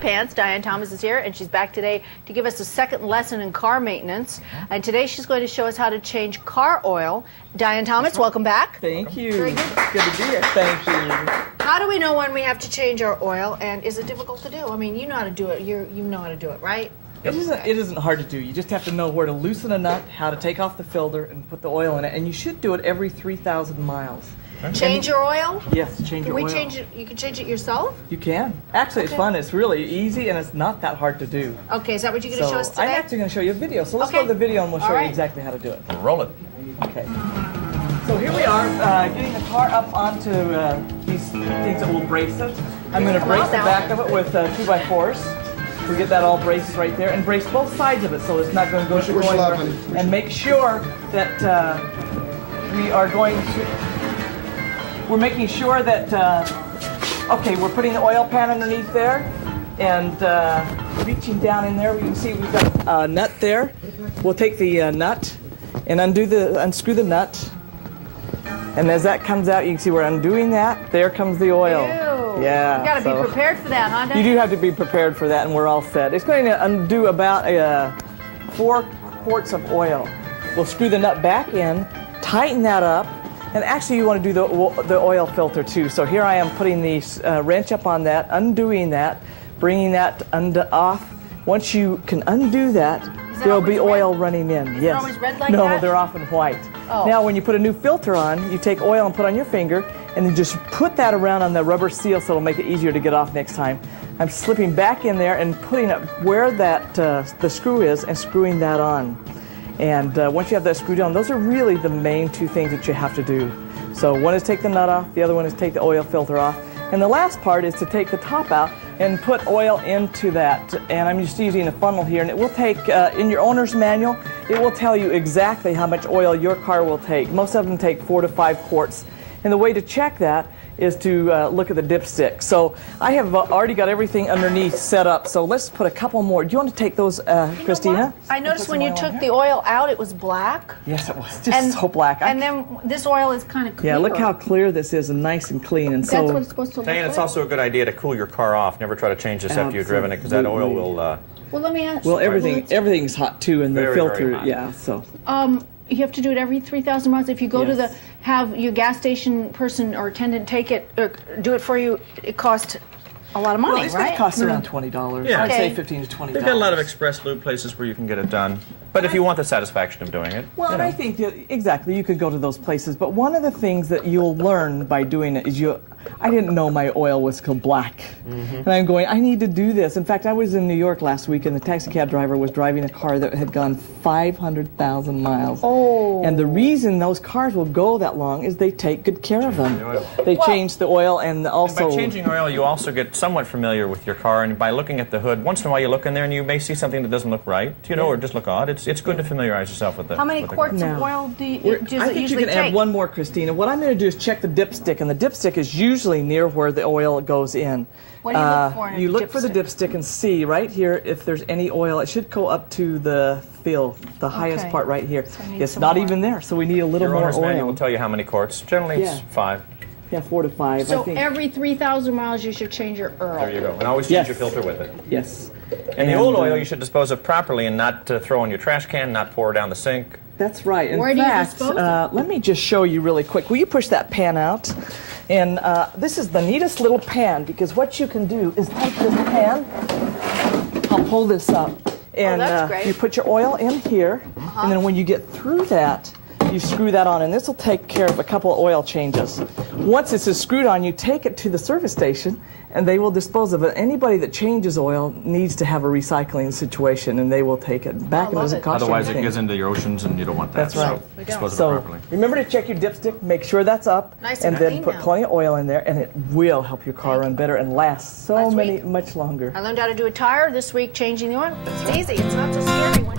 Pants. Dian Thomas is here, and she's back today to give us a second lesson in car maintenance. And today she's going to show us how to change car oil. Dian Thomas, welcome back. Thank you. Very good. Good to be here. Thank you. How do we know when we have to change our oil, and is it difficult to do? I mean, you know how to do it. You know how to do it, right? It isn't hard to do. You just have to know where to loosen a nut, how to take off the filter, and put the oil in it. And you should do it every 3,000 miles. Change your oil? Yes, change your oil. Can we change it? You can change it yourself? You can. Actually, it's fun. It's really easy, and it's not that hard to do. Okay, is that what you're going to show us today? I'm actually going to show you a video. So let's go to the video, and we'll show you exactly how to do it. Roll it. Okay. So here we are, getting the car up onto these things that will brace it. I'm going to brace the back of it with 2x4s. We get that all braced right there, and brace both sides of it so it's not going to go anywhere. And make sure that we're making sure that, okay, we're putting the oil pan underneath there, and reaching down in there, you can see we've got a nut there. We'll take the nut and unscrew the nut. And as that comes out, you can see we're undoing that. There comes the oil. Ew. Yeah. You got to be prepared for that, huh, Dian? You do have to be prepared for that, and we're all set. It's going to undo about 4 quarts of oil. We'll screw the nut back in, tighten that up, and actually you want to do the oil filter too. So here I am putting the wrench up on that, undoing that, bringing that off. Once you can undo that, there'll be oil running in. Is it always red like that? that? No, they're often white. Oh. Now, when you put a new filter on, you take oil and put on your finger, and then just put that around on the rubber seal so it'll make it easier to get off next time. I'm slipping back in there and putting it where that the screw is and screwing that on. And once you have that screwed on, those are really the main 2 things that you have to do. So one is take the nut off, the other one is take the oil filter off. And the last part is to take the top out and put oil into that. And I'm just using a funnel here, and it will take, in your owner's manual, it will tell you exactly how much oil your car will take. Most of them take 4 to 5 quarts. And the way to check that is to look at the dipstick. So I have already got everything underneath set up, so let's put a couple more. Do you want to take those, Christina? I noticed when you took the oil out, it was black. Yes, it was just so black. And then this oil is kind of clear. Yeah, look how clear this is and nice and clean. And that's what it's supposed to look Dian, like. it's also a good idea to cool your car off. Never try to change this after you've driven it, because that oil will... Well, let me ask. Well, everything's hot too, and the Very, filter, very hot. yeah. So. You have to do it every 3,000 miles. If you go to have your gas station person or attendant take it or do it for you, it costs a lot of money, Well, it's right? going to cost around $20. Yeah. I'd Okay. say $15 to $20. They've got a lot of express lube places where you can get it done. But if you want the satisfaction of doing it, Well, and I think that, exactly, you could go to those places. But one of the things that you'll learn by doing it is I didn't know my oil was so black. And I'm going, I need to do this. In fact, I was in New York last week, and the taxi cab driver was driving a car that had gone 500,000 miles. Oh. And the reason those cars will go that long is they take good care of them. They change the oil, and also... by changing oil, you also get somewhat familiar with your car, and by looking at the hood, once in a while you look in there and you may see something that doesn't look right, or just look odd. It's good to familiarize yourself with the... How many quarts of oil does it I think usually you can take? add one more, Christina. What I'm going to do is check the dipstick, and the dipstick is usually near where the oil goes in. What do you look for in a You look for the dipstick? dipstick and see right here if there's any oil. It should go up to the fill, the highest part right here. So It's not even there, so we need a little Your more owner's manual oil. will tell you how many quarts. Generally, it's 5. Yeah, 4 to 5. So I think. every 3,000 miles you should change your oil. There you go. And always change your filter with it. Yes. And the old oil you should dispose of properly and not throw in your trash can, not pour down the sink. That's right. Where do you dispose of? Let me just show you really quick. Will you push that pan out? And this is the neatest little pan, because what you can do is take this pan. I'll pull this up. And that's great. you put your oil in here, and then when you get through that, you screw that on, and this will take care of a couple of oil changes. Once this is screwed on, you take it to the service station, and they will dispose of it. Anybody that changes oil needs to have a recycling situation, and they will take it back, and it doesn't cost you Otherwise, it anything. goes into your oceans, and you don't want that. That's right. So dispose of it So properly. remember to check your dipstick, make sure that's up, Nice and and then clean put now. plenty of oil in there, and it will help your car run better and last so Last week. much longer. I learned how to do a tire this week, changing the oil. It's easy. It's not so scary.